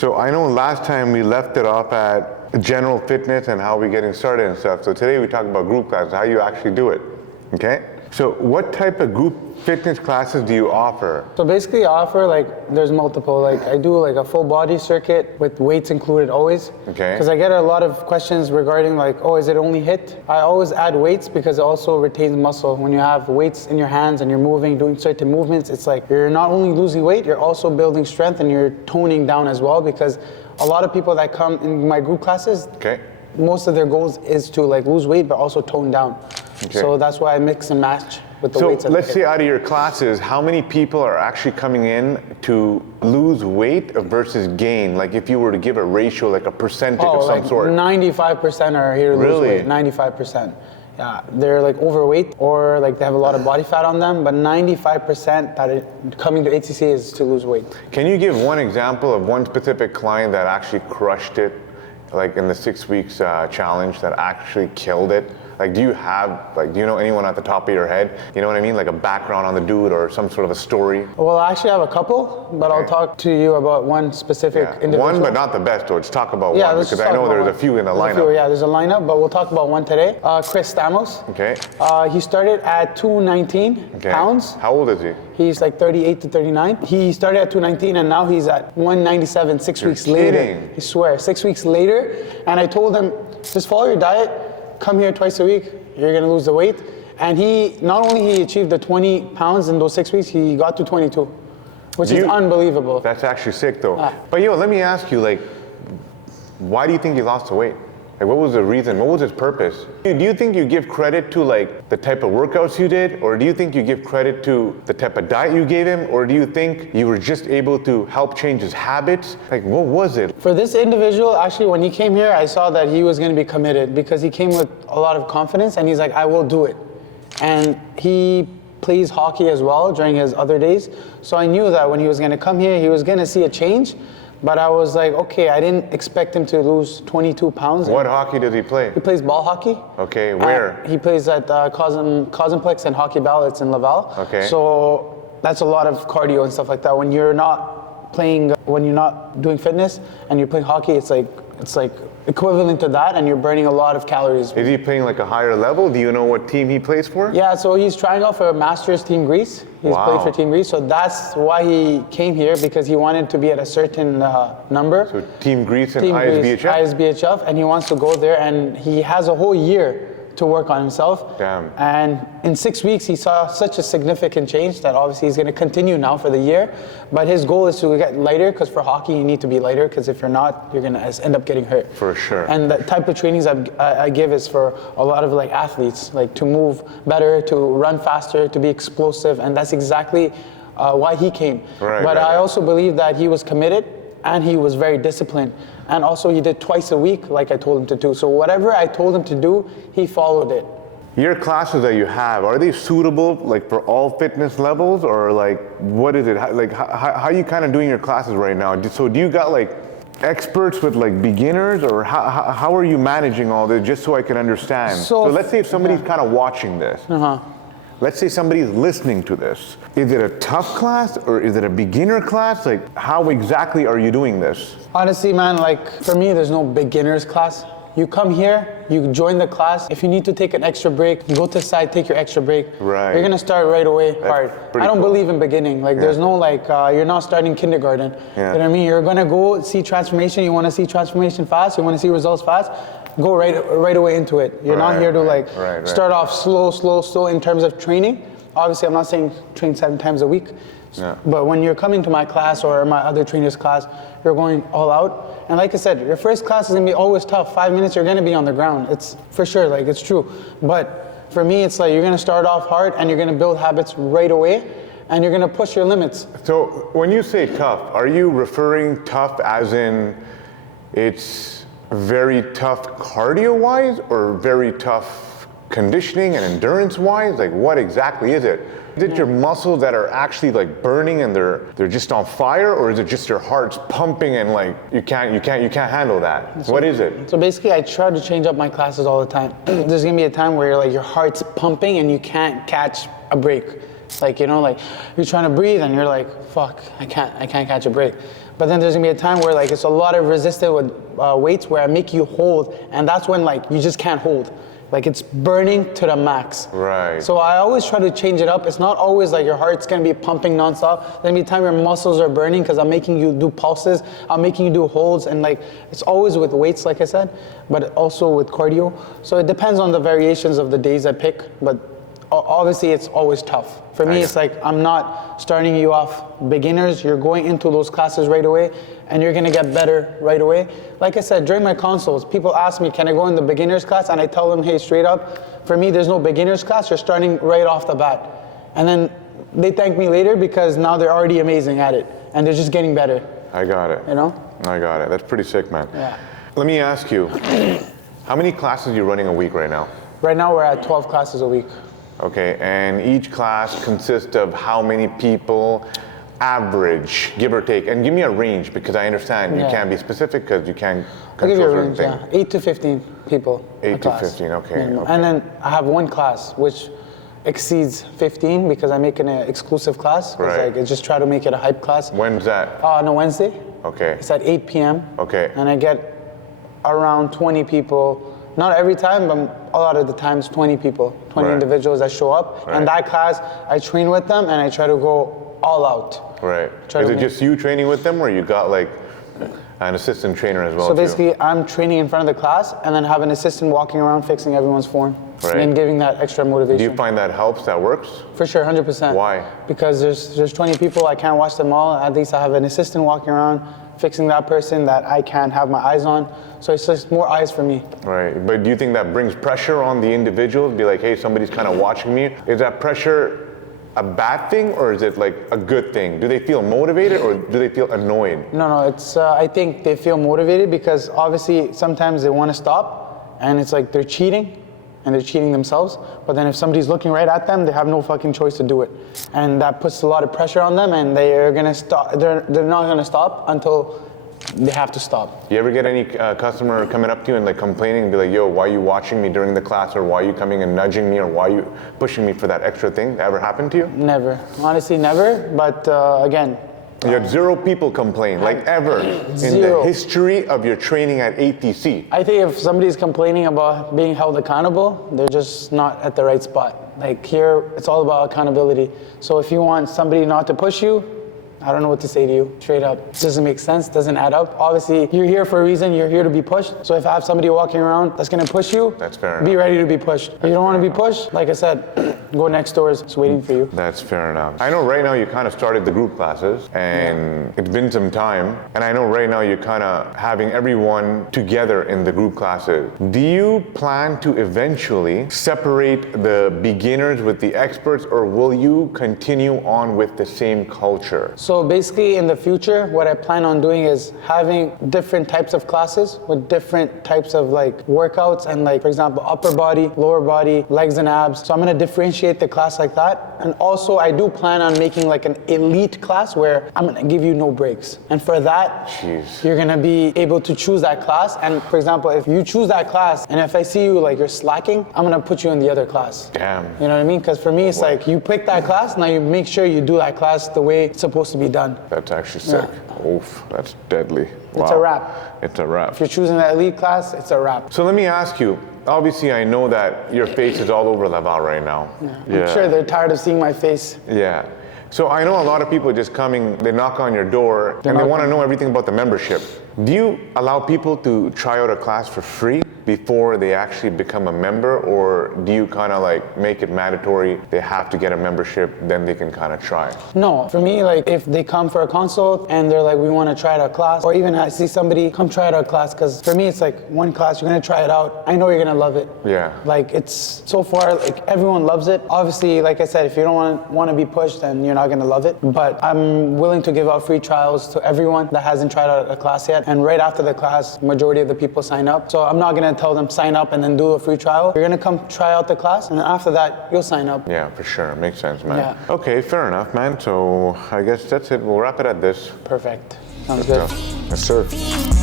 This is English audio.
So I know last time we left it off at general fitness and how we're getting started and stuff. So today we talk about group classes, how you actually do it, okay? So what type of group fitness classes do you offer? So basically I offer there's multiple, I do a full body circuit with weights included always. Okay. Because I get a lot of questions regarding is it only HIIT? I always add weights because it also retains muscle. When you have weights in your hands and you're moving, doing certain movements, it's like you're not only losing weight, you're also building strength and you're toning down as well, because a lot of people that come in my group classes, okay, most of their goals is to lose weight but also tone down. Okay. So that's why I mix and match with the weights. So let's say out of your classes, how many people are actually coming in to lose weight versus gain? Like if you were to give a ratio, like a percentage of some sort. 95% are here to lose weight, 95%. Yeah, they're overweight or they have a lot of body fat on them, but 95% that are coming to ATC is to lose weight. Can you give one example of one specific client that actually crushed it, in the 6 weeks challenge, that actually killed it? Do you know anyone at the top of your head? You know what I mean? Like a background on the dude or some sort of a story? Well, I actually have a couple, but I'll talk to you about one specific individual. One, but not the best, though. Let's talk about one, because I know there's a few in the lineup. There's a lineup, but we'll talk about one today. Chris Stamos. Okay. He started at 219 pounds. How old is he? He's 38 to 39. He started at 219 and now he's at 197 6 weeks later. I swear, 6 weeks later. And I told him, just follow your diet, come here twice a week, you're gonna lose the weight. And he, not only he achieved the 20 pounds in those 6 weeks, he got to 22, which is unbelievable. That's actually sick though. But let me ask you, why do you think he lost the weight? What was the reason? What was his purpose? Do you think you give credit to the type of workouts you did? Or do you think you give credit to the type of diet you gave him? Or do you think you were just able to help change his habits? What was it? For this individual, actually, when he came here, I saw that he was gonna be committed because he came with a lot of confidence and he's like, I will do it. And he plays hockey as well during his other days. So I knew that when he was gonna come here, he was gonna see a change. But I was like, okay, I didn't expect him to lose 22 pounds. What hockey does he play? He plays ball hockey. Okay, where? He plays at Cosmplex and Hockey Ball. It's in Laval. Okay. So that's a lot of cardio and stuff like that. When you're not doing fitness and you're playing hockey, it's like equivalent to that, and you're burning a lot of calories. Is he playing a higher level? Do you know what team he plays for? Yeah, so he's trying out for Masters Team Greece. He's played for Team Greece, so that's why he came here, because he wanted to be at a certain number. So Team Greece and ISBHF? ISBHF, and he wants to go there, and he has a whole year to work on himself. Damn. And in 6 weeks, he saw such a significant change that obviously he's going to continue now for the year. But his goal is to get lighter, because for hockey, you need to be lighter, because if you're not, you're going to end up getting hurt. For sure. And the type of trainings I give is for a lot of athletes, to move better, to run faster, to be explosive. And that's exactly why he came. But I also believe that he was committed and he was very disciplined. And also he did twice a week like I told him to do. So whatever I told him to do, he followed it. Your classes that you have, are they suitable for all fitness levels, or what is it? How are you kind of doing your classes right now? So do you got experts with beginners, or how are you managing all this, just so I can understand? So let's say if somebody's kind of watching this. Let's say somebody's listening to this. Is it a tough class or is it a beginner class? How exactly are you doing this? Honestly, man, for me, there's no beginner's class. You come here, you join the class. If you need to take an extra break, go to the side, take your extra break. Right. You're gonna start right away hard. I don't believe in beginning. There's no you're not starting kindergarten. You know what I mean? You're gonna go see transformation. You wanna see transformation fast. You wanna see results fast. Go right away into it. You're not here to start off slow in terms of training. Obviously, I'm not saying train 7 times a week. Yeah. But when you're coming to my class or my other trainer's class, you're going all out. And like I said, your first class is gonna be always tough. 5 minutes, you're gonna be on the ground. It's for sure, it's true. But for me, it's you're gonna start off hard and you're gonna build habits right away, and you're gonna push your limits. So when you say tough, are you referring tough as in it's very tough cardio-wise, or very tough conditioning and endurance-wise? What exactly is it? Is it your muscles that are actually burning and they're just on fire, or is it just your heart's pumping and you can't handle that? What is it? So basically, I try to change up my classes all the time. There's gonna be a time where your heart's pumping and you can't catch a break. Like, you know, like you're trying to breathe and you're like, fuck, I can't catch a break. But then there's gonna be a time where like it's a lot of resistance with weights where I make you hold, and that's when like you just can't hold. Like it's burning to the max. Right. So I always try to change it up. It's not always like your heart's gonna be pumping nonstop. There's gonna be a time your muscles are burning because I'm making you do pulses, I'm making you do holds, and like it's always with weights, like I said, but also with cardio. So it depends on the variations of the days I pick, but obviously it's always tough. For me, it's like I'm not starting you off beginners. You're going into those classes right away and you're gonna get better right away. Like I said, during my consults, people ask me, can I go in the beginners class? And I tell them, hey, straight up, for me, there's no beginners class. You're starting right off the bat. And then they thank me later because now they're already amazing at it and they're just getting better. I got it. You know? I got it. That's pretty sick, man. Yeah. Let me ask you, how many classes are you running a week right now? Right now we're at 12 classes a week. Okay, and each class consists of how many people, average, give or take? And give me a range, because I understand you can't be specific because you can't I'll give you control a certain range, things. 8 to 15 people. 8 to 15, okay, okay. And then I have one class which exceeds 15 because I'm making an exclusive class. It's Right. like I just try to make it a hype class. When's that? On a Wednesday. Okay. It's at 8 p.m. Okay. And I get around 20 people. Not every time, but a lot of the times 20 people, 20 Right. individuals that show up. Right. And that class, I train with them and I try to go all out. Right. Try Is to it make- just you training with them, or you got like an assistant trainer as well? So too? basically, I'm training in front of the class and then have an assistant walking around fixing everyone's form. Right. And giving that extra motivation. Do you find that helps, that works? For sure, 100%. Why? Because there's 20 people, I can't watch them all. At least I have an assistant walking around, fixing that person that I can't have my eyes on. So it's just more eyes for me. Right, but do you think that brings pressure on the individual? Be like, hey, somebody's kind of watching me. Is that pressure a bad thing, or is it like a good thing? Do they feel motivated, or do they feel annoyed? No, it's, I think they feel motivated because obviously sometimes they want to stop and it's like they're cheating and they're cheating themselves. But then if somebody's looking right at them, they have no fucking choice to do it. And that puts a lot of pressure on them and they're gonna stop, they're not gonna stop until they have to stop. You ever get any customer coming up to you and like complaining and be like, yo, why are you watching me during the class, or why are you coming and nudging me, or why are you pushing me for that extra thing? That ever happened to you? Never, honestly never, but again. You had 0 people complain, like ever, in the Zero. history of your training at ATC. I think if somebody's complaining about being held accountable, they're just not at the right spot. Like here, it's all about accountability. So if you want somebody not to push you, I don't know what to say to you, straight up. It doesn't make sense, doesn't add up. Obviously, you're here for a reason, you're here to be pushed. So if I have somebody walking around that's gonna push you, That's fair be enough. ready to be pushed. If you don't wanna be pushed, like I said, go next door, it's waiting for you. That's fair enough. I know right now you kind of started the group classes, and it's been some time, and I know right now you're kind of having everyone together in the group classes. Do you plan to eventually separate the beginners with the experts, or will you continue on with the same culture? So basically in the future, what I plan on doing is having different types of classes with different types of like workouts and like, for example, upper body, lower body, legs and abs. So I'm gonna differentiate the class like that. And also I do plan on making like an elite class where I'm gonna give you no breaks. And for that, Jeez. you're gonna be able to choose that class. And for example, if you choose that class and if I see you like you're slacking, I'm gonna put you in the other class. Damn. You know what I mean? Because for me, it's like you pick that class, now you make sure you do that class the way it's supposed to be done. That's actually sick. Oof, that's deadly. Wow. It's a wrap. It's a wrap. If you're choosing that elite class, it's a wrap. So let me ask you, obviously I know that your face is all over Laval right now. I'm sure they're tired of seeing my face. Yeah. So I know a lot of people just coming, they knock on your door and they want to know everything about the membership. Do you allow people to try out a class for free before they actually become a member, or do you kind of like make it mandatory they have to get a membership, then they can kind of try? No, for me, like if they come for a consult and they're like, we want to try out a class, or even I see somebody come try out a class, because for me it's like one class, you're going to try it out. I know you're going to love it. Yeah. Like it's so far, like everyone loves it. Obviously, like I said, if you don't want to be pushed, then you're not going to love it. But I'm willing to give out free trials to everyone that hasn't tried out a class yet. And right after the class, majority of the people sign up. So I'm not going to tell them sign up and then do a free trial. You're going to come try out the class, and then after that, you'll sign up. Yeah, for sure. Makes sense, man. Yeah. Okay, fair enough, man. So I guess that's it. We'll wrap it at this. Perfect. Sounds good. Yes, sir.